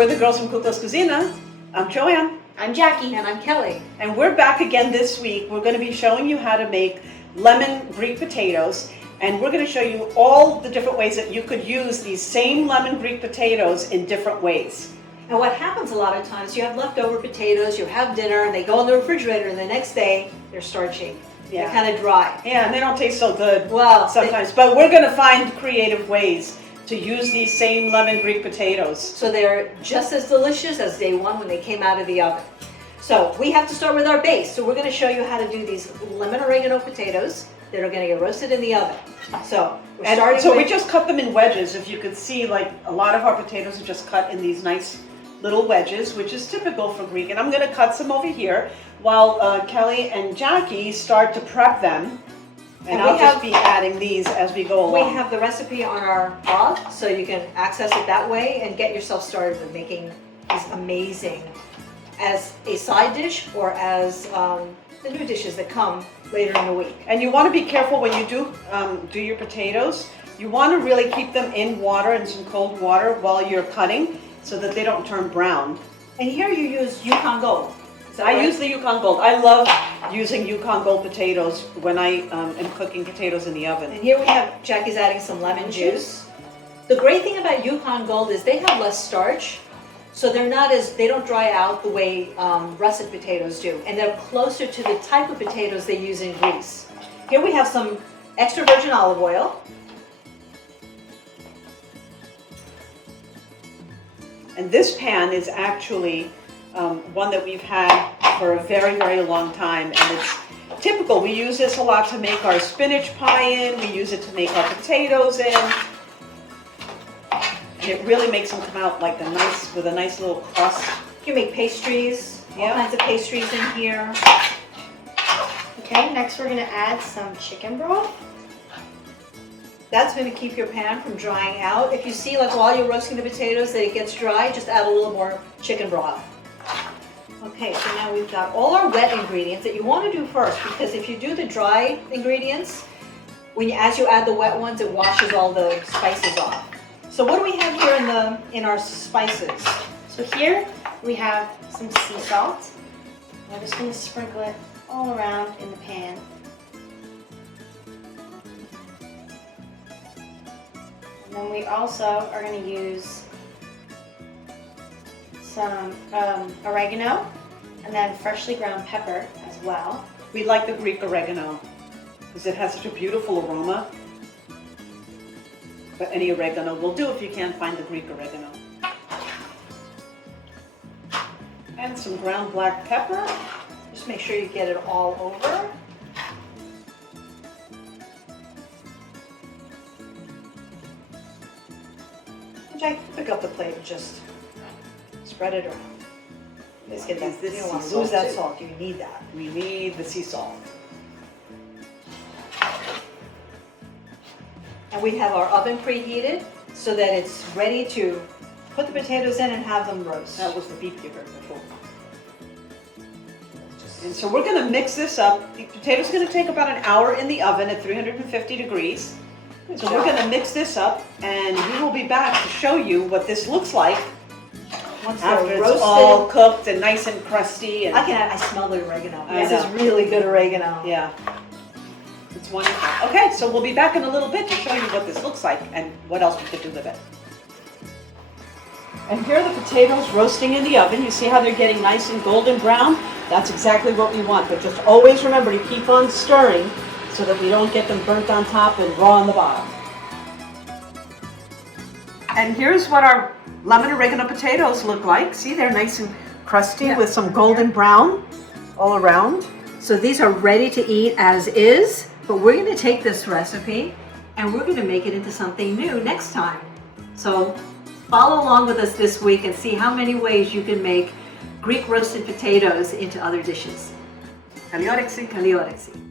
we're the girls from Cucko's Cucina. I'm Joanne. I'm Jackie. And I'm Kelly. And we're back again this week. We're going to be showing you how to make lemon Greek potatoes. And we're going to show you all the different ways that you could use these same lemon Greek potatoes in different ways. And what happens a lot of times, you have leftover potatoes, you have dinner, and they go in the refrigerator, and the next day, they're starchy. Yeah. They're kind of dry. Yeah, and they don't taste so good sometimes. But we're going to find creative ways to use these same lemon Greek potatoes. So they're just as delicious as day one when they came out of the oven. So we have to start with our base. So we're going to show you how to do these lemon-oregano potatoes that are going to get roasted in the oven. So we just cut them in wedges. If you could see, like a lot of our potatoes are just cut in these nice little wedges, which is typical for Greek. And I'm going to cut some over here while Kelly and Jackie start to prep them. And I'll just be adding these as we go along. We have the recipe on our blog, so you can access it that way and get yourself started with making these amazing as a side dish or as the new dishes that come later in the week. And you want to be careful when you do your potatoes. You want to really keep them in water, in some cold water, while you're cutting, so that they don't turn brown. And here you use Yukon Gold. I use the Yukon Gold. I love using Yukon Gold potatoes when I am cooking potatoes in the oven. And here we have, Jackie's adding some lemon juice. The great thing about Yukon Gold is they have less starch, so they don't dry out the way russet potatoes do. And they're closer to the type of potatoes they use in Greece. Here we have some extra virgin olive oil. And this pan is actually one that we've had for a very, very long time, and it's typical. We use this a lot to make our spinach pie in. We use it to make our potatoes in. And it really makes them come out like with a nice little crust. You make pastries, all kinds of pastries in here. Okay, next we're going to add some chicken broth. That's going to keep your pan from drying out. If you see, like while you're roasting the potatoes, that it gets dry, just add a little more chicken broth. Okay, so now we've got all our wet ingredients that you want to do first, because if you do the dry ingredients, as you add the wet ones, it washes all the spices off. So what do we have here in our spices? So here we have some sea salt. I'm just going to sprinkle it all around in the pan. And then we also are going to use some oregano and then freshly ground pepper as well. We like the Greek oregano because it has such a beautiful aroma. But any oregano will do if you can't find the Greek oregano. And some ground black pepper. Just make sure you get it all over. Jack, pick up the plate and just spread it around. Let's get that. You don't want to lose that salt. You need that. We need the sea salt. And we have our oven preheated so that it's ready to put the potatoes in and have them roast. That was the beep you heard before. And so we're going to mix this up. The potatoes are going to take about an hour in the oven at 350 degrees. So we're going to mix this up, and we will be back to show you what this looks like after it's all cooked and nice and crusty. And I smell the oregano. This is really good oregano. Yeah, it's wonderful. Okay, so we'll be back in a little bit to show you what this looks like and what else we could do with it. And here are the potatoes roasting in the oven. You see how they're getting nice and golden brown? That's exactly what we want, but just always remember to keep on stirring so that we don't get them burnt on top and raw on the bottom. And here's what our lemon oregano potatoes look like. See, they're nice and crusty with some golden brown all around. So these are ready to eat as is, but we're going to take this recipe and we're going to make it into something new next time. So follow along with us this week and see how many ways you can make Greek roasted potatoes into other dishes. Kaliorexi. Kaliorexi.